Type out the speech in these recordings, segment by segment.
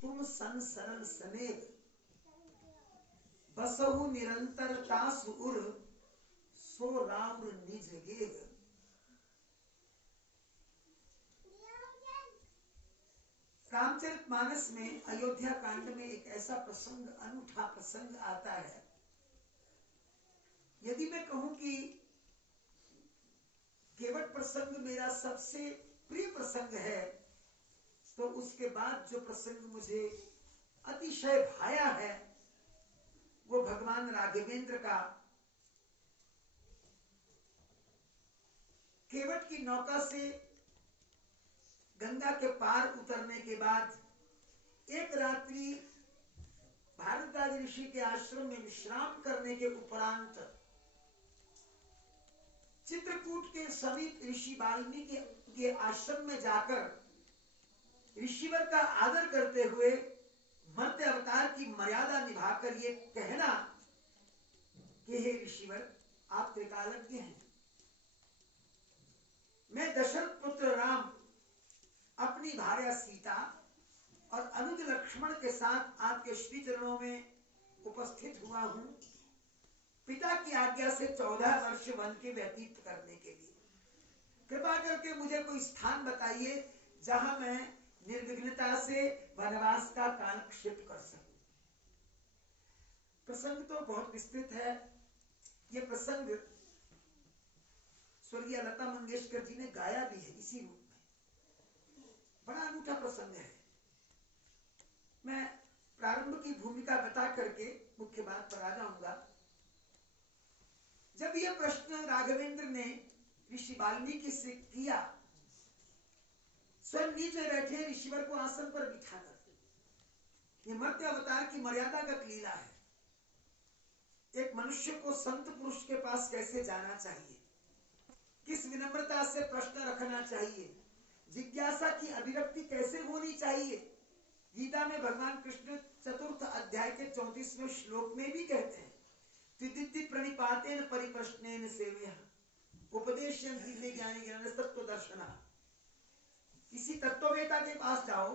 तुम सन सरल सनेह, बसहु निरंतर तासु उर, सो राम निज गेह। रामचरितमानस में अयोध्या कांड में एक ऐसा प्रसंग, अनूठा प्रसंग आता है। यदि मैं कहूं कि केवट प्रसंग मेरा सबसे प्रिय प्रसंग है, तो उसके बाद जो प्रसंग मुझे अतिशय भाया है वो भगवान राघवेंद्र का केवट की नौका से गंगा के पार उतरने के बाद एक रात्रि भारद्वाज ऋषि के आश्रम में विश्राम करने के उपरांत चित्रकूट के समीप ऋषि वाल्मीकि के आश्रम में जाकर ऋषिवर का आदर करते हुए मर्त्य अवतार की मर्यादा निभाकर ये कहना कि हे ऋषिवर, आप त्रिकालज्ञ हैं। मैं दशरथ पुत्र राम अपनी भार्या सीता और अनुज लक्ष्मण के साथ आपके श्री चरणों में उपस्थित हुआ हूं, पिता की आज्ञा से 14 वर्ष वन के व्यतीत करने के लिए। कृपा करके मुझे कोई स्थान बताइए जहां मैं निर्विघ्नता से वनवास का कालक्षेप कर सकूं। प्रसंग तो बहुत विस्तृत है। यह प्रसंग स्वर्गीय लता मंगेशकर जी ने गाया भी है इसी रूप में। बड़ा अनूठा प्रसंग है। मैं प्रारंभ की भूमिका बता करके मुख्य बात पर आ जाऊंगा। जब यह प्रश्न राघवेंद्र ने ऋषि वाल्मीकि से किया, स्वयं नीचे बैठे ऋषिवर को आसन पर बिठाकर, यह मर्त्य अवतार की मर्यादा का लीला है। एक मनुष्य को संत पुरुष के पास कैसे जाना चाहिए, किस विनम्रता से प्रश्न रखना चाहिए, जिज्ञासा की अभिव्यक्ति कैसे होनी चाहिए। गीता में भगवान कृष्ण 4th अध्याय के 34वें श्लोक में भी कहते हैं, त्रिदिति प्रणिपातेन परिप्रश्नेन सेव्यः उपदेश्यं हि ज्ञानी ज्ञान तत्व दर्शना। किसी तत्ववेता के पास जाओ,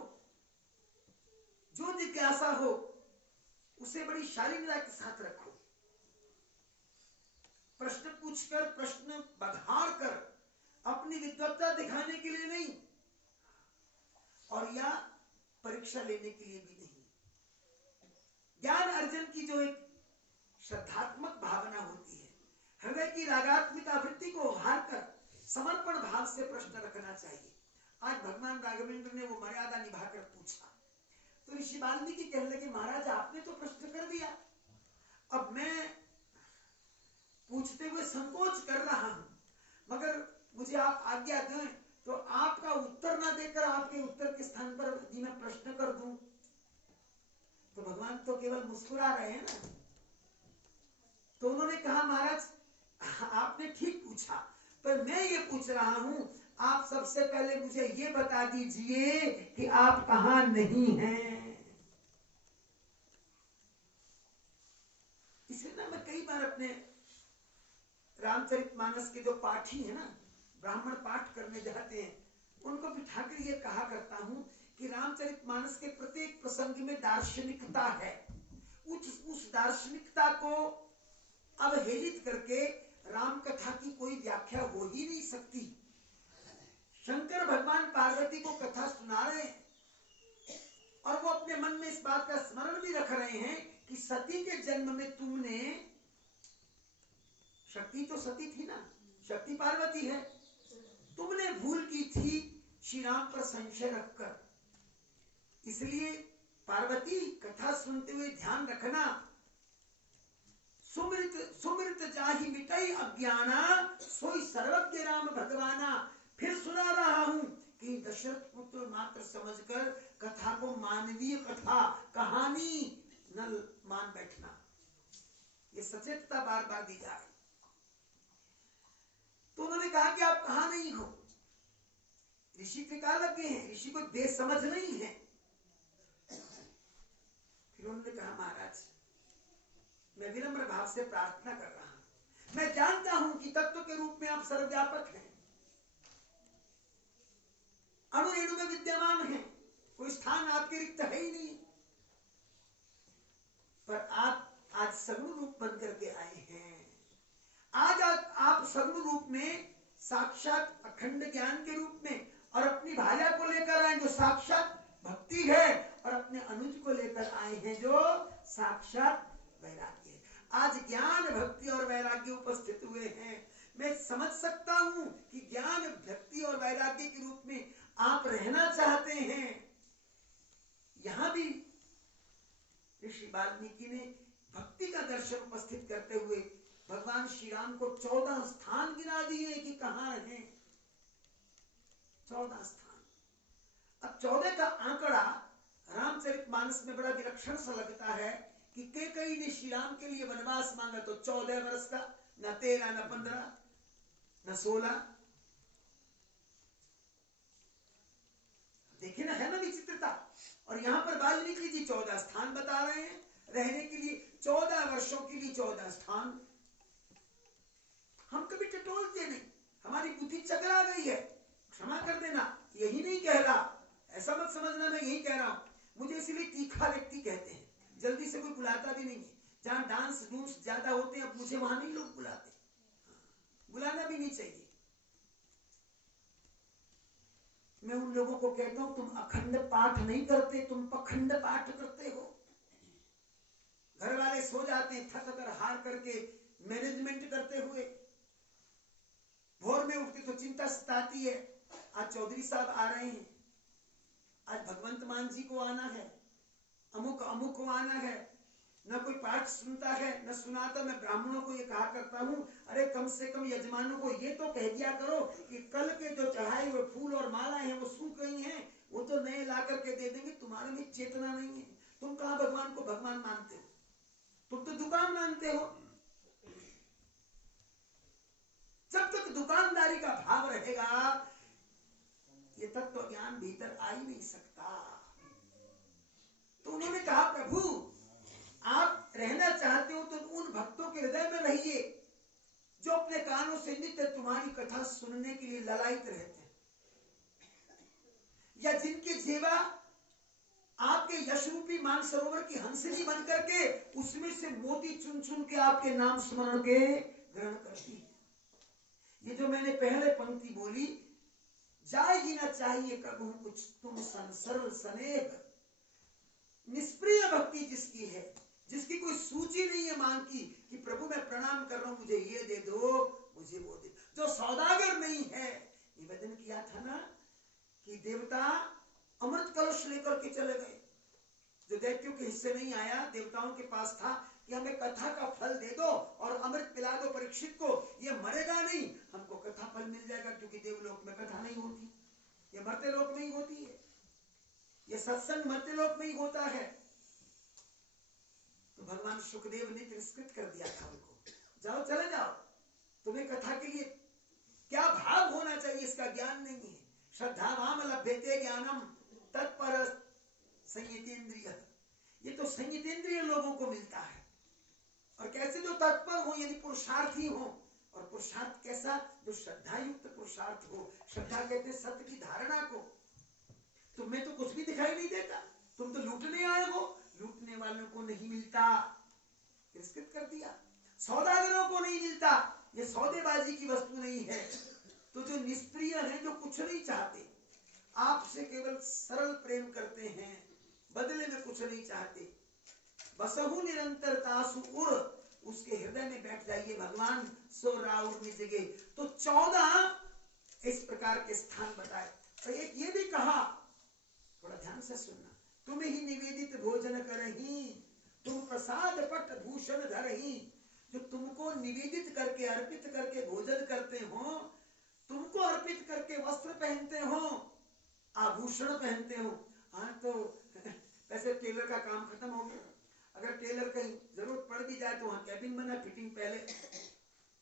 जो जिज्ञासा हो उसे बड़ी शालीनता के साथ रखो। प्रश्न पूछकर, प्रश्न बघाड़ कर अपनी विद्वत्ता दिखाने के लिए नहीं, और या परीक्षा लेने के लिए भी नहीं। ज्ञान अर्जन की जो एक श्रद्धात्मक भावना होती है, हृदय की रागात्मिका वृत्ति को उभार कर समर्पण भाव से प्रश्न रखना चाहिए। आज भगवान राघवेंद्र ने वो मर्यादा निभाकर पूछा, तो ऋषि वाल्मीकि कहने लगे, महाराज आपने तो प्रश्न कर दिया, अब मैं पूछते हुए संकोच कर रहा हूं, मगर मुझे आप आज्ञा दें तो आपका उत्तर ना देकर आपके उत्तर के स्थान पर यदि मैं प्रश्न कर दूं, तो भगवान तो केवल मुस्कुरा रहे हैं ना। तो उन्होंने कहा, महाराज आपने ठीक पूछा, पर मैं ये पूछ रहा हूं, आप सबसे पहले मुझे ये बता दीजिए कि आप कहां नहीं हैं। इसलिए ना मैं कई बार अपने रामचरितमानस के जो पाठी है ना, ब्राह्मण पाठ करने जाते हैं, उनको बिठाकर ये कहा करता हूं कि रामचरितमानस के प्रत्येक प्रसंग में दार्शनिकता है। उस दार्शनिकता को अवहेलित करके राम कथा की कोई व्याख्या हो ही नहीं सकती। शंकर भगवान पार्वती को कथा सुना रहे हैं और वो अपने मन में इस बात का स्मरण भी रख रहे हैं कि सती के जन्म में तुमने, शक्ति तो सती थी ना, शक्ति पार्वती है, तुमने भूल की थी श्री राम पर संशय रखकर। इसलिए पार्वती कथा सुनते हुए ध्यान रखना, सुमृत जाहि मिटई अज्ञाना, सोई सर्वज्ञ राम भगवाना। फिर सुना रहा हूं कि दशरथ पुत्र मात्र समझकर कथा को मानवीय कथा, कहानी न मान बैठना। ये सचेतता बार बार दी जा रही। तो उन्होंने कहा कि आप कहां नहीं हो, ऋषि त्रिकालज्ञ हैं, ऋषि को बेसमझ नहीं है। फिर उन्होंने कहा, महाराज मैं विनम्र भाव से प्रार्थना कर रहा हूं, मैं जानता हूं कि तत्व के रूप में आप सर्वव्यापक हैं, अणु रेणु में विद्यमान हैं, कोई स्थान आपके रिक्त है ही नहीं। साक्षात अखंड ज्ञान के रूप में, और अपनी भार्या को लेकर आए जो साक्षात भक्ति है, और अपने अनुज को लेकर आए हैं जो साक्षात वैराग्य है। आज ज्ञान भक्ति और वैराग्य उपस्थित हुए हैं। मैं समझ सकता हूं कि ज्ञान भक्ति और वैराग्य के रूप में आप रहना चाहते हैं। यहां भी ऋषि वाल्मीकि ने भक्ति का दर्शन उपस्थित करते हुए भगवान श्री राम को 14 स्थान गिना दिए कि कहां रहे। 14 स्थान। अब 14 का आंकड़ा रामचरितमानस में बड़ा विलक्षण सा लगता है कि कैकेयी ने श्री राम के लिए वनवास मांगा तो 14 वर्ष का, न 13, न 15, न 16। देखिए ना, है ना विचित्रता। और यहां पर वाल्मीकि जी 14 स्थान बता रहे हैं रहने के लिए। 14 वर्षों के लिए 14 स्थान। हम कभी टटोलते नहीं, हमारी बुद्धि चकरा गई है, क्षमा कर देना, यही नहीं कह रहा, ऐसा मत समझना मैं यही कह रहा हूं। मुझे इसलिए तीखा व्यक्ति कहते हैं, जल्दी से कोई बुलाता भी नहीं है। जहां डांस डूंस ज्यादा होते हैं, अब मुझे वहां नहीं लोग बुलाते, बुलाना भी नहीं चाहिए। मैं उन लोगों को कहता हूं, तुम अखंड पाठ नहीं करते, तुम पखंड पाठ करते हो। घर वाले सो जाते हैं थक कर हार करके, मैनेजमेंट करते हुए। भोर में उठते तो चिंता सताती है, आज चौधरी साहब आ रहे हैं, आज भगवंत मान जी को आना है, अमुक अमुक को आना है। न कोई पाठ सुनता है न सुनाता। मैं ब्राह्मणों को ये कहा करता हूं, अरे कम से कम यजमानों को ये तो कह दिया करो कि कल के जो चढ़ाए हुए फूल और मालाएं हैं वो सूख गई हैं, वो तो नए ला करके दे देंगे। तुम्हारे में चेतना नहीं है, तुम कहां भगवान को भगवान मानते हो, तुम तो दुकान मानते हो। जब तक दुकानदारी का भाव रहेगा, ये तत्व ज्ञान भीतर आ ही नहीं सकता। तो उन्होंने कहा, प्रभु आप रहना चाहते हो तो उन भक्तों के हृदय में रहिए जो अपने कानों से नित्य तुम्हारी कथा सुनने के लिए ललायित रहते हैं, या जिनके जीवा आपके यश रूपी मानसरोवर की हंसनी बन करके उसमें से मोती चुन चुन के आपके नाम स्मरण के ग्रहण करती है। ये जो मैंने पहले पंक्ति बोली, जाएगी ना चाहिए कबहू कुछ तुम सरल स्नेह, निष्प्रिय भक्ति जिसकी है, जिसकी कोई सूची नहीं है मांग की कि प्रभु मैं प्रणाम कर रहा हूं, मुझे ये दे दो, मुझे वो दे। जो सौदागर नहीं है, निवेदन किया था ना कि देवता अमृत कलश लेकर के चले गए, जो दैत्यों के हिस्से नहीं आया, देवताओं के पास था कि हमें कथा का फल दे दो और अमृत पिला दो परीक्षित को, ये मरेगा नहीं, हमको कथा फल मिल जाएगा, क्योंकि देवलोक में कथा नहीं होती, ये मरते लोक में ही होती है, ये सत्संग मरते लोक में ही होता है। तो भगवान सुखदेव ने तिरस्कृत कर दिया था उनको, जाओ चले जाओ, तुम्हें कथा के लिए क्या भाव होना चाहिए इसका ज्ञान नहीं है। श्रद्धावाम लभ्यते ज्ञानम तत्पर संयतेंद्रिय, ये तो संयतेंद्रिय लोगों को मिलता है। और कैसे जो तत्पर हो, यानी पुरुषार्थी हो, और पुरुषार्थ कैसा, जो श्रद्धा युक्त पुरुषार्थ हो। श्रद्धा कहते हैं सत्य की धारणा को। तुम्हें तो कुछ भी दिखाई नहीं देता, तुम तो लूटने आए हो, लूटने वालों को नहीं मिलता, तिरस्कृत कर दिया। सौदागरों को नहीं मिलता, ये सौदेबाजी की वस्तु नहीं है। तो जो निष्प्रिय हैं, जो कुछ नहीं चाहते, आपसे केवल सरल प्रेम करते हैं, बदले में कुछ नहीं चाहते, बसहु निरंतर तासु उर, उसके हृदय में बैठ जाइए भगवान, सो राउर निजगे। तो 14 इस प्रकार के स्थान बताए। और एक ये भी कहा, थोड़ा ध्यान से सुनना, तुम्हें ही निवेदित भोजन करही, तुम प्रसाद पट भूषण धरही। जो तुमको निवेदित करके अर्पित करके भोजन करते हो, तुमको अर्पित करके वस्त्र पहनते हो, आभूषण पहनते हो। हाँ, तो वैसे टेलर का काम खत्म हो गया। अगर टेलर कहीं जरूरत पड़ भी जाए तो वहां कैबिन बना, फिटिंग पहले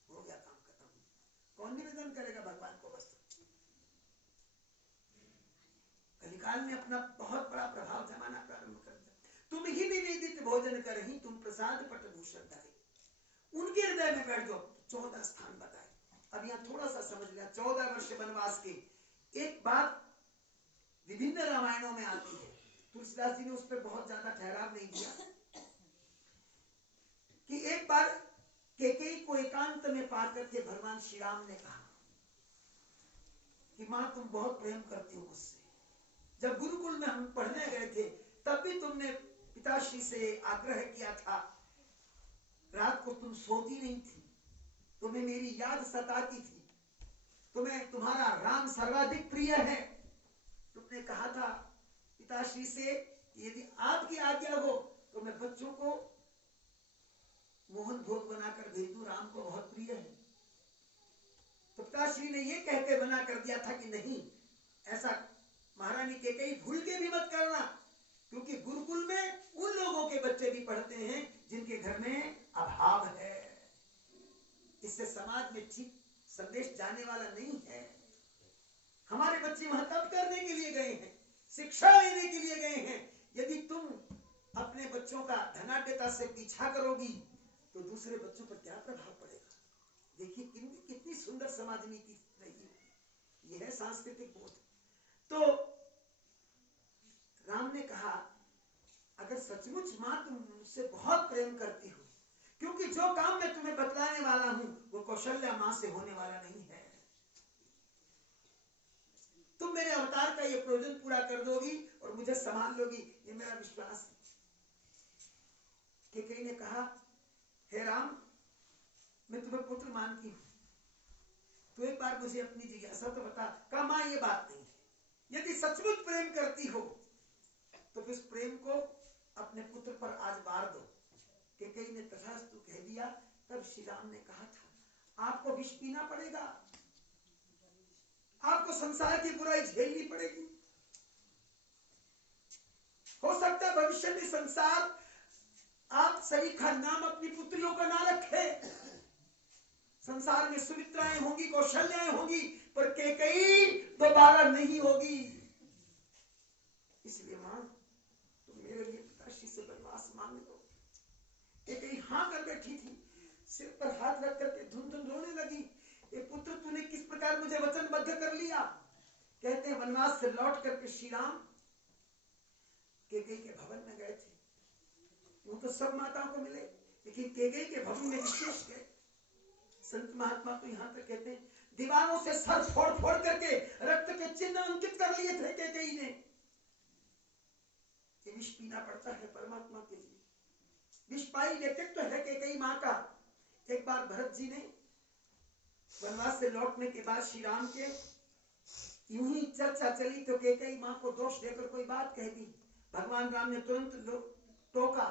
हो गया, काम खत्म। कौन निवेदन करेगा भगवान को वस्त्र? कलिकाल ने अपना बहुत बड़ा प्रभाव जमाना प्रारंभ कर दिया। तुम ही निवेदित भोजन करही, तुम प्रसाद पट भूषण धरे। उनके हृदय में बैठ जाओ। 14 स्थान बताए। अब यहाँ थोड़ा सा समझ लिया। 14 वर्ष वनवास के एक बात विभिन्न रामायणों में आती है, तुलसीदास जी ने उस पर बहुत ज्यादा ठहराव नहीं दिया, कि एक बार कैकेयी को एकांत में पाकर के भगवान श्री राम ने कहा कि माँ तुम बहुत प्रेम करती हो मुझसे। जब गुरुकुल में हम पढ़ने गए थे तब भी तुमने पिताश्री से आग्रह किया था, रात को तुम सोती नहीं थी, तुम्हें मेरी याद सताती थी, तुम्हें तुम्हारा राम सर्वाधिक प्रिय है। तुमने कहा था पिताश्री से, यदि आपकी आज्ञा हो तो मैं बच्चों को मोहन भोग बनाकर भेज दूं, राम को बहुत प्रिय है। तो पिताश्री ने ये कह के मना कर दिया था कि नहीं, ऐसा महारानी कैकेयी भूल के भी मत करना, क्योंकि गुरुकुल में उन लोगों के बच्चे भी पढ़ते हैं जिनके घर में अभाव है। इससे समाज में ठीक संदेश जाने वाला नहीं है। हमारे बच्चे वहां तप करने के लिए गए हैं, शिक्षा लेने के लिए गए हैं। यदि तुम अपने बच्चों का धनाढ्यता से पीछा करोगी तो दूसरे बच्चों पर क्या प्रभाव पड़ेगा। देखिए कितनी सुंदर समाज नीति रही है। यह है सांस्कृतिक बोध। तो राम ने कहा, अगर सचमुच मां तुम मुझसे बहुत प्रेम करती हो, क्योंकि जो काम मैं तुम्हें बतलाने वाला हूं वो कौशल्या मां से होने वाला नहीं है, तुम मेरे अवतार का ये प्रयोजन पूरा कर दोगी और मुझे संभाल लोगी, ये मेरा विश्वास है। कैकेयी ने कहा, हे राम, मैं तुम्हें पुत्र मानती हूं, तो एक बार मुझे अपनी जिज्ञासा तो बता। कहा, मां ये बात नहीं है, यदि सचमुच प्रेम करती हो तो फिर प्रेम को अपने पुत्र पर आज वार दो। कैकेयी ने तथास्तु कह दिया। तब श्री राम ने कहा था, आपको विष पीना पड़ेगा, आपको संसार की बुराई झेलनी पड़ेगी। हो सकता है भविष्य में संसार आप सरीखा नाम अपनी पुत्रियों का ना रखे, संसार में सुमित्राएं होंगी, कौशल्याएं होंगी, पर कैकेयी दोबारा नहीं होगी। इसलिए मां, तुम मेरे लिए पिताश्री से वनवास मांग लो। कैकेयी हां कर बैठी थी, सिर पर हाथ रख करके धुन धुन रोने लगी। ये पुत्र, तूने किस प्रकार मुझे वचनबद्ध कर लिया। कहते हैं वनवास से लौट करके श्री राम कैकेयी के भवन में गए थे। वो तो सब माताओं को मिले, लेकिन कैकेयी के भवन में विशेष गए। संत महात्मा तो यहाँ तक कहते हैं, दीवारों से सर फोड़ फोड़ करके रक्त के चिन्ह अंकित कर लिए थे कैकेयी ने। ये विष पीना पड़ता है परमात्मा के लिए। विषपाई व्यक्तित्व है कैकेयी माँ का। एक बार भरत जी ने वनवास से लौटने के बाद श्री राम के यूं ही चर्चा चली तो कैकेयी माँ को दोष देकर कोई बात कह दी। भगवान राम ने तुरंत टोका,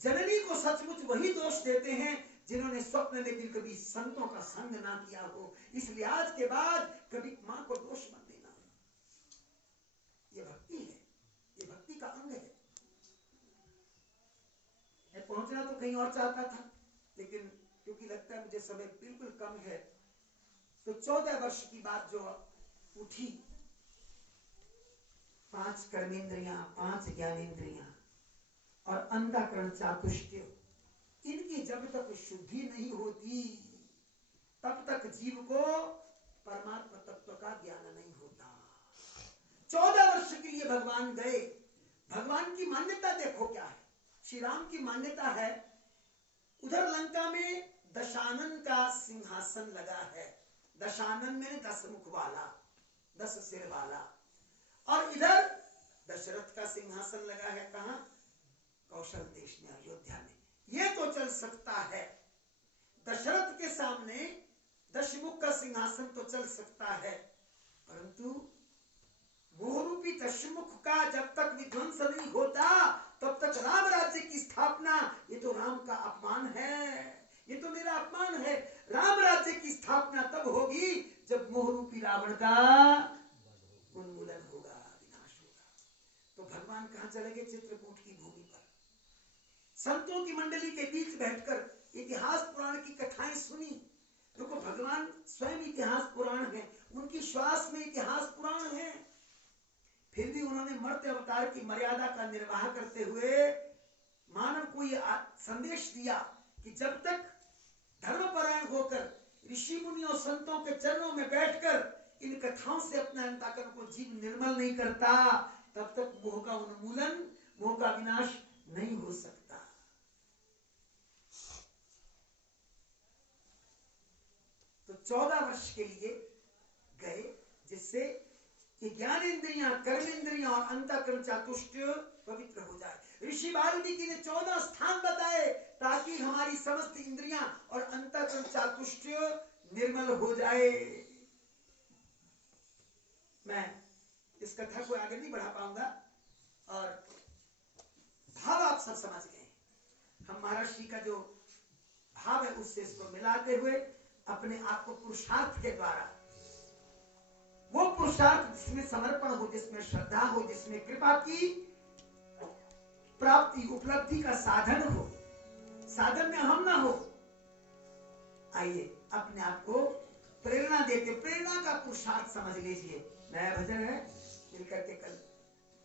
जननी को सचमुच वही दोष देते हैं जिन्होंने स्वप्न में भी कभी संतों का संग ना किया हो। इसलिए आज के बाद कभी मां को दोष मत देना। ये भक्ति है, ये भक्ति का अंग है। मैं पहुंचना तो कहीं और चाहता था, लेकिन क्योंकि लगता है मुझे समय बिल्कुल कम है, तो 14 वर्ष की बात जो उठी, 5 कर्मेंद्रियां, 5 ज्ञानेंद्रियां और अंतःकरण चातुष्य, इनकी जब तक शुद्धि नहीं होती तब तक जीव को परमात्मा तत्व का ज्ञान नहीं होता। 14 वर्ष के लिए भगवान गए। भगवान की मान्यता देखो क्या है। श्री राम की मान्यता है, उधर लंका में दशानन का सिंहासन लगा है। दशानन में 10 मुख वाला, 10 सिर वाला, और इधर दशरथ का सिंहासन लगा है। कहां? कौशल देश में, अयोध्या में। ये तो चल सकता है, दशरथ के सामने दशमुख का सिंहासन तो चल सकता है, परंतु मोहरूपी दशमुख का जब तक विध्वंस नहीं होता तब तक राम राज्य की स्थापना, ये तो राम का अपमान है, ये तो मेरा अपमान है। राम राज्य की स्थापना तब होगी जब मोहरूपी रावण का उन्मूलन होगा, विनाश होगा। तो भगवान कहां चलेंगे? चित्रकूट की भूमि पर संतों की मंडली के बीच बैठकर इतिहास पुराण की कथाएं सुनी। देखो, भगवान स्वयं इतिहास पुराण है, उनकी श्वास में इतिहास पुराण है। फिर भी उन्होंने मर्त्य अवतार की मर्यादा का निर्वाह करते हुए मानव को यह संदेश दिया कि जब तक धर्मपरायण होकर ऋषि मुनि और संतों के चरणों में बैठकर इन कथाओं से अपना अंतःकरण को जीव निर्मल नहीं करता, तब तक मोह का उन्मूलन, मोह का विनाश नहीं हो सकता। तो 14 वर्ष के लिए कि ज्ञान इंद्रियां, कर्म इंद्रियां और अंतःकरण चातुष्टय पवित्र हो जाए। ऋषि वाल्मीकि ने 14 स्थान बताए ताकि हमारी समस्त इंद्रियां और अंतःकरण चातुष्टय निर्मल हो जाए। मैं इस कथा को आगे नहीं बढ़ा पाऊंगा और भाव आप सब समझ गए। हम महर्षि का जो भाव है उससे इसको मिलाते हुए अपने आप को पुरुषार्थ के द्वारा, वो पुरुषार्थ जिसमें समर्पण हो, जिसमें श्रद्धा हो, जिसमें कृपा की प्राप्ति उपलब्धि का साधन हो, साधन में हम ना हो, आइए अपने आप को प्रेरणा देते, प्रेरणा का पुरुषार्थ समझ लीजिए। नया भजन है, मिलकर के कल